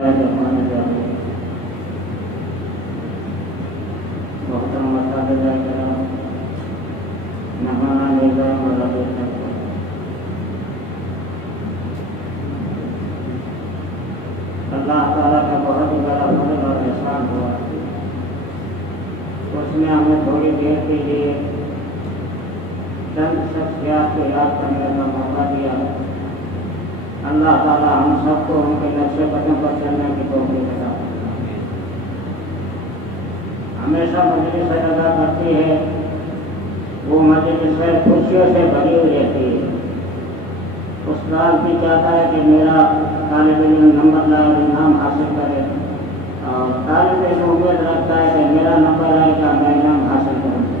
اللہ تعالیٰ کا بہت ہی بڑا فضل اور احسان ہوا، اس نے ہمیں تھوڑی دیر کے لیے چند شخصیات کو یاد کرنے کا موقع دیا۔ اللہ تعالیٰ ہم سب کو ان کے نقش قدم پر چلنے کی توفیق عطا فرمائے۔ ہمیشہ مجلس ادا کرتی ہے، وہ مجلس خوشیوں سے بھری ہوئی رہتی ہے۔ استاد بھی چاہتا ہے کہ میرا طالب علم نمبر لائے اور انعام حاصل کرے، اور طالب علم امید رکھتا ہے کہ میرا نمبر آئے گا، میں انعام حاصل کروں گا۔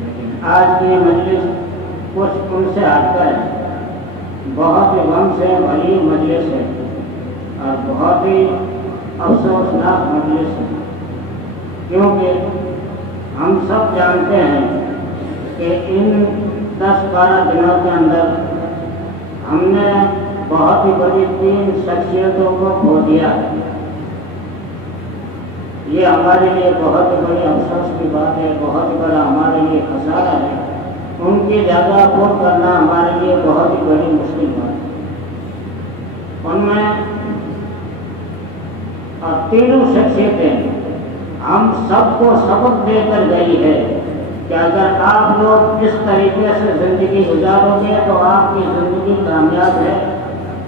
لیکن آج کی مجلس کچھ ان سے ہٹ کر بہت ہی غم سے بھری مجلس ہے اور بہت ہی افسوسناک مجلس ہے، کیونکہ ہم سب جانتے ہیں کہ ان 10-12 دنوں کے اندر ہم نے بہت ہی بڑی 3 شخصیتوں کو کھو دیا ہے۔ یہ ہمارے لیے بہت ہی بڑی افسوس کی بات ہے، بہت ہی بڑا ہمارے لیے خسارہ ہے۔ ان کی جگہ پور کرنا ہمارے لیے بہت ہی بڑی مشکل بات ہے۔ ان میں تینوں شخصیتیں ہم سب کو سبق دے کر گئی ہے کہ اگر آپ لوگ اس طریقے سے زندگی گزارو گے تو آپ کی زندگی کامیاب ہے،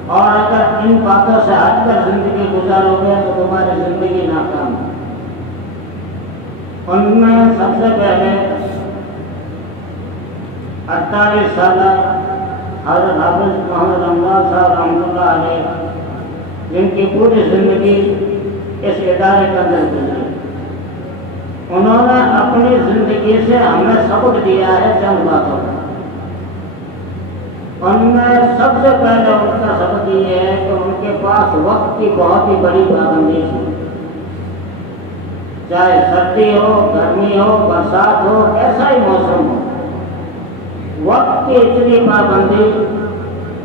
اور اگر ان باتوں سے ہٹ کر زندگی گزارو گے تو تمہاری زندگی ناکام ہے۔ ان میں سب سے پہلے 48 سالہ حضرت حافظ محمد رمضان صاحب رحمۃ اللہ علیہ، جن کی پوری زندگی اس ادارے کے اندر گزری۔ انہوں نے اپنی زندگی سے ہمیں سبق دیا ہے چند باتوں کا۔ ان میں سب سے پہلے ان کا سبق یہ ہے کہ ان کے پاس وقت کی بہت ہی بڑی پابندی تھی، چاہے سردی ہو، گرمی ہو، برسات ہو، ایسا ہی موسم ہو، وقت کی اتنی پابندی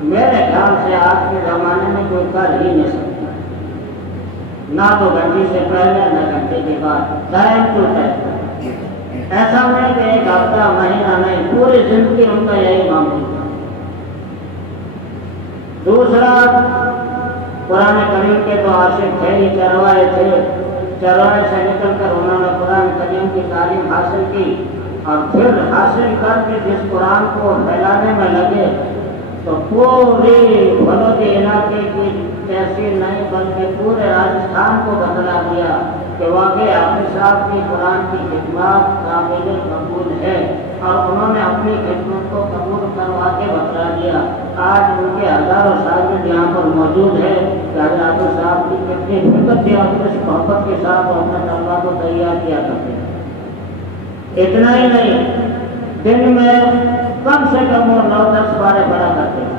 میرے خیال سے آج کے زمانے میں کوئی کر ہی نہیں سکتا، نہ تو گھنٹے سے پہلے نہ گھنٹے کے بعد، ٹائم ٹو ٹائم۔ ایسا نہیں کہ ایک ہفتہ، مہینہ نہیں، پوری زندگی ان کا یہی معمول تھا۔ دوسرا، قرآن کریم کے تو عاشق تھے ہی، چروائے تھے، چروائے سے نکل کر انہوں نے قرآن کریم کی تعلیم حاصل کی، اور پھر حاصل کر کے جس قرآن کو پھیلانے میں لگے تو پوری بلودی علاقے کی تحصیل نہیں بلکہ پورے راجستھان کو بتلا دیا کہ واقعی حافظ صاحب کی قرآن کی خدمات قابل قبول ہے، اور انہوں نے اپنی خدمت کو قبول کروا کے بتلا دیا۔ آج ان کے ہزاروں شاگرد یہاں پر موجود ہے کہ حضرت حافظ صاحب کی کتنی فکر تھی اور کس محبت کے ساتھ وہ اپنے طلبا کو تیار کیا کرتے ہیں۔ اتنا ہی نہیں، دن میں کم سے کم وہ 9-10 بارے پڑھا کرتے تھے۔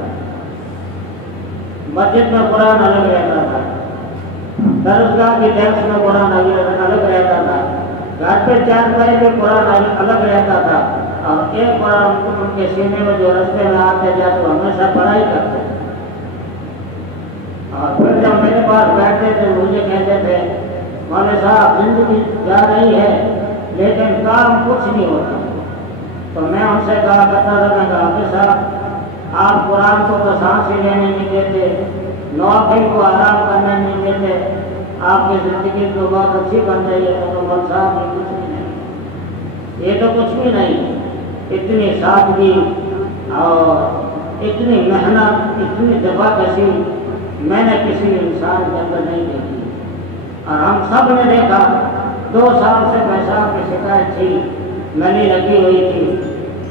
مسجد میں قرآن الگ رہتا تھا، درسگاہ کی ڈیسک میں قرآن الگ رہتا تھا، گھر پہ 4 پائے میں قرآن الگ رہتا تھا، اور ایک قرآن ان کے سینے میں جو رستے میں آتے جاتے وہ ہمیشہ پڑھائی کرتے تھے۔ اور پھر جب میرے پاس بیٹھتے تھے مجھے کہتے تھے مولوی صاحب زندگی جا رہی ہے لیکن کام کچھ نہیں ہوتا۔ تو میں ان سے کہا کرتا تھا، میں کہا حافظ صاحب آپ قرآن کو تو سانس ہی لینے نہیں دیتے، نوافل کو آرام کرنے نہیں دیتے، آپ کی زندگی تو بہت اچھی بن رہی ہے۔ تو مول صاحب یہ کچھ بھی نہیں، یہ تو کچھ بھی نہیں، اتنی سادگی اور اتنی محنت، اتنی دفعہ کشی میں نے کسی انسان کے اندر نہیں دیکھی۔ اور ہم سب نے دیکھا 2 سال سے پیشاب کی شکایت تھی، نلی لگی ہوئی تھی،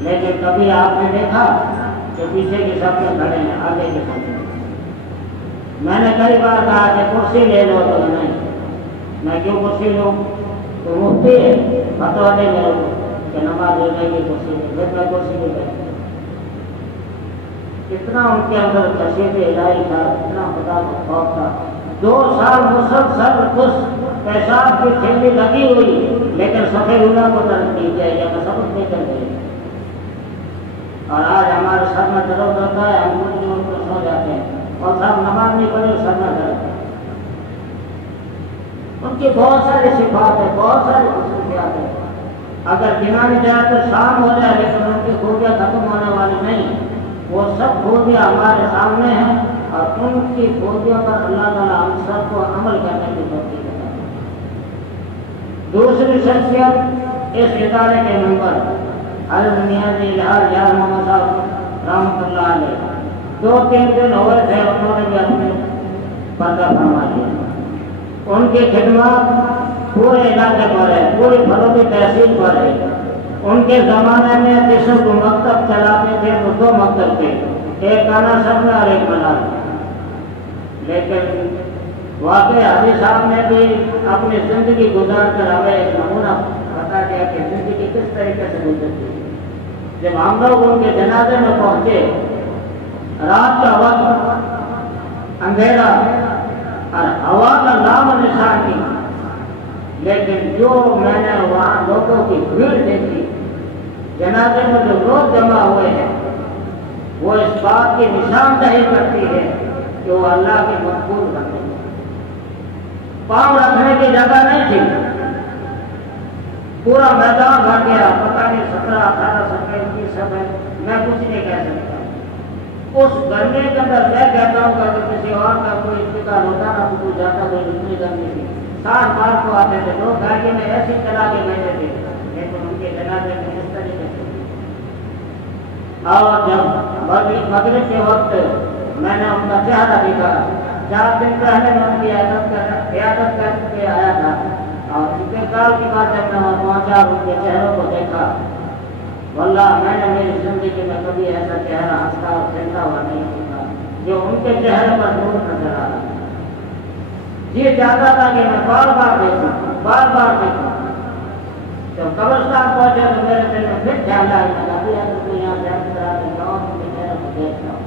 لیکن کبھی آپ نے دیکھا کہ پیچھے کے سب میں کھڑے ہیں، آگے کے سب میں۔ میں نے کئی بار کہا کہ کرسی لے لو، تو نہیں، میں کیوں کرسی لوں، تو مفتی ہے، فتویٰ دے میرے کو کہ نماز ہو جائے گی کرسی میں، پھر میں کرسی لے بیٹھا۔ اتنا ان کے اندر خشیت الہی تھا، اتنا خدا کا خوف تھا۔ 2 سال مسلسل اس پیشاب کی تھیلی لگی ہوئی، لیکن سفید اولا کو درد دی جائے یا سبق دے کر گئے۔ اور آج ہمارے سر میں درد ہوتا ہے، ہم کچھ دور کو سو جاتے ہیں، اور صاحب نماز نہیں پڑھے سر میں درد ہے۔ کی بہت ساری صفات ہے، بہت ساری خصوصیات ہے، اگر گنانی جائے تو شام ہو جائے، لیکن ان کی خوبیاں ختم ہونے والی نہیں۔ وہ سب خوبیاں ہمارے سامنے ہیں، اور ان کی خوبیوں پر اللہ تعالیٰ ہم سب کو عمل کرنے کی توفیق دیتا ہے۔ دوسری شخصیت اس ادارے کے ممبر حضرت میاں جی الحاج یار محمد صاحب رحمۃ اللہ علیہ، 2-3 دن ہوئے تھے، انہوں نے بھی اپنے پردہ فرما لیا۔ ان کی خدمات پورے علاقے پر ہے، پوری پھلوی تحصیل پر ہے۔ ان کے زمانے میں جس کو مکتب چلاتے تھے تو 2 مکتب تھے، ایک کانا سب میں اور ایک ملال میں۔ لیکن واقعی حاجی صاحب نے بھی اپنی زندگی گزار کر ہمیں ایک نمونہ بتا دیا کہ زندگی کس طریقے سے گزرتی ہے۔ جب ہم لوگ ان کے جنازے میں پہنچے، رات کا وقت، اندھیرا اور ہوا کا نام و نشان نہیں، لیکن جو میں نے وہاں لوگوں کی بھیڑ دیکھی، جنازے میں جو لوگ جمع ہوئے ہیں، وہ اس بات کی نشاندہی کرتی ہے کہ وہ اللہ کے مقبول بندے ہیں۔ پاؤں رکھنے کی جگہ نہیں تھی، پورا میدان بھر گیا، پتہ نہیں 17، 18، 17، 21 سب ہے، میں کچھ نہیں کہہ سکتا۔ اس گرمی کے اندر میں کہتا ہوں کہ اگر کسی اور کا کوئی انتقال ہوتا نا تو کوئی جاتا، کوئی اتنی گرمی تھی، 7 مارچ کو آتے تھے لوگ، گاڑی میں ایسی چلا کے بیٹھے تھے، لیکن ان کے جنازے میں اس طریقے سے۔ اور جب مغرب کے وقت میں نے ان کا چہرہ دیکھا، 4 دن پہلے میں ان کی عیادت کر کے آیا تھا، اور انتقال کے بعد جب میں وہاں پہنچا ان کے چہروں کو دیکھا، واللہ میں نے میری زندگی میں کبھی ایسا چہرہ ہنستا اور کھلتا ہوا نہیں دیکھا جو ان کے چہرے پر نور نظر آ رہا۔ یہ چاہتا تھا کہ میں بار بار دیکھوں، بار بار دیکھوں۔ جب قبرستان پہنچے تو میرے دل میں پھر خیال آیا کہ ابھی اگر کوئی یہاں بیٹھ کر آتے گاؤں ان کے چہرے کو دیکھتا ہوں۔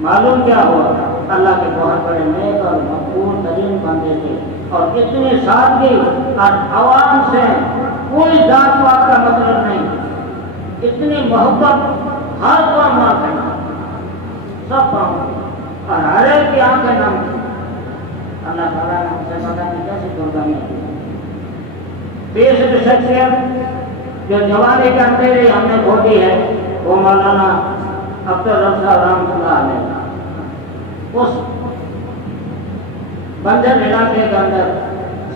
معلوم کیا ہوا، اللہ کے بہت بڑے نیک اور مقبول ترین بندے تھے، اور اتنی سادگی اور عوام سے کوئی ذات پات کا مطلب نہیں، اتنی محبت، ہر قوم آتے سب قوم، اور ہر ایک کی آنکھیں نم تھی۔ اللہ تعالیٰ نے ہم سے پتہ نہیں کیسی قربانی کی۔ تیسری شخصیت جو جوانی کرتے ہوئے ہم نے کھوٹی ہے وہ مولانا عبدالرب صاحب رحمۃ اللہ علیہ۔ اس بنجر علاقے کے اندر،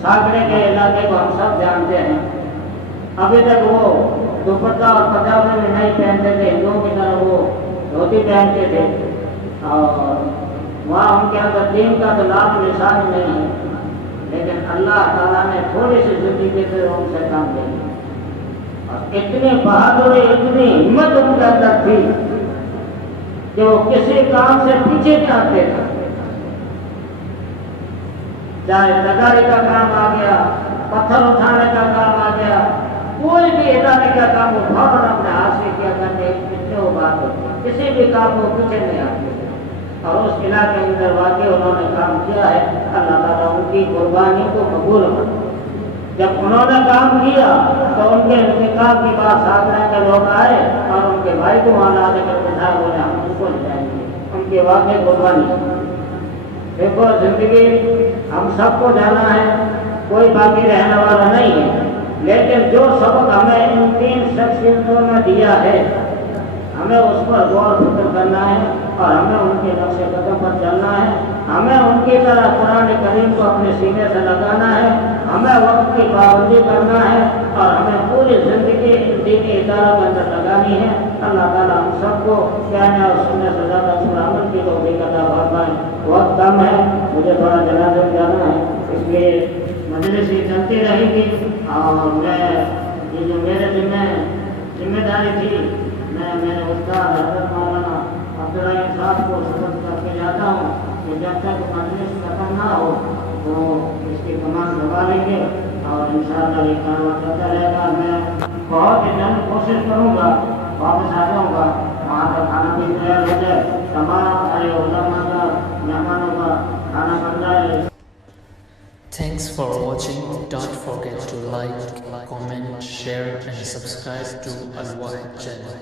ساکڑے کے علاقے کو ہم سب جانتے ہیں، ابھی تک وہ دوپٹہ اور پجامے میں نہیں پہنتے تھے، ہندوؤں کی طرح وہ دھوتی پہنتے تھے، اور وہاں ان کے اندر دین کا تو نام نشان نہیں ہے، لیکن اللہ تعالیٰ نے تھوڑی سی زندگی سے ان سے کام لے لی، اور اتنی بہادری، اتنی ہمت ان کے اندر تھی کہ وہ کسی کام سے پیچھے نہیں ہٹتے تھے۔ چاہے تگاری کا کام آ گیا، پتھر اٹھانے کا کام آ گیا، کوئی بھی ادارے کا کام وہ فوراً اپنے ہاتھ سے کیا کرتے، اتنے وہ بات ہوتی، کسی بھی کام کو پیچھے نہیں آتے، اور اس علاقے کے اندر واقعی انہوں نے کام کیا ہے۔ اللہ تعالیٰ ان کی قربانی کو قبول کرے۔ جب انہوں نے کام کیا تو ان کے انتقال کے بعد ساکڑے کے لوگ آئے اور ان کے بھائی کو وہاں لا کر بٹھایا، بولے ہم اس کو لے جائیں گے، ان کے واقعی قربانی۔ دیکھو زندگی ہم سب کو جانا ہے، کوئی باقی رہنے والا نہیں ہے، لیکن جو سبق ہمیں ان 3 شخصیتوں نے دیا ہے، ہمیں اس پر غور و فکر کرنا ہے، اور ہمیں ان کے نقش قدم پر چلنا ہے، ہمیں ان کی طرح قرآن کریم کو اپنے سینے سے لگانا ہے، ہمیں وقت کی پابندی کرنا ہے، اور ہمیں پوری زندگی دینی اداروں کے اندر لگانی ہے۔ اللہ تعالیٰ ہم سب کو کہنے اور سننے سے زیادہ عمل کی توفیق عطا فرمائے۔ وقت کم ہے، مجھے تھوڑا جنازے میں جانا ہے، اس لیے مجلس ہی چلتی رہے گی، اور میں یہ جو میرے ذمہ داری تھی، میں میرے استاد حضرت مولانا عبدالرحیم صاحب کو سبق کر کے جاتا ہوں کہ جب تک مجلس ختم نہ ہو تو اس کی کمان سنبھالیں گے، اور انشاءاللہ یہ کام چلتا رہے گا۔ میں بہت ہی جلد کوشش کروں گا، واپس آ جاؤں گا، وہاں کا کھانا بھی تیار ہو جائے، تمام سارے علماء کا، مہمانوں کا کھانا بن جائے۔ Thanks for watching. Don't forget to like, comment, share and subscribe to Al Wahid channel.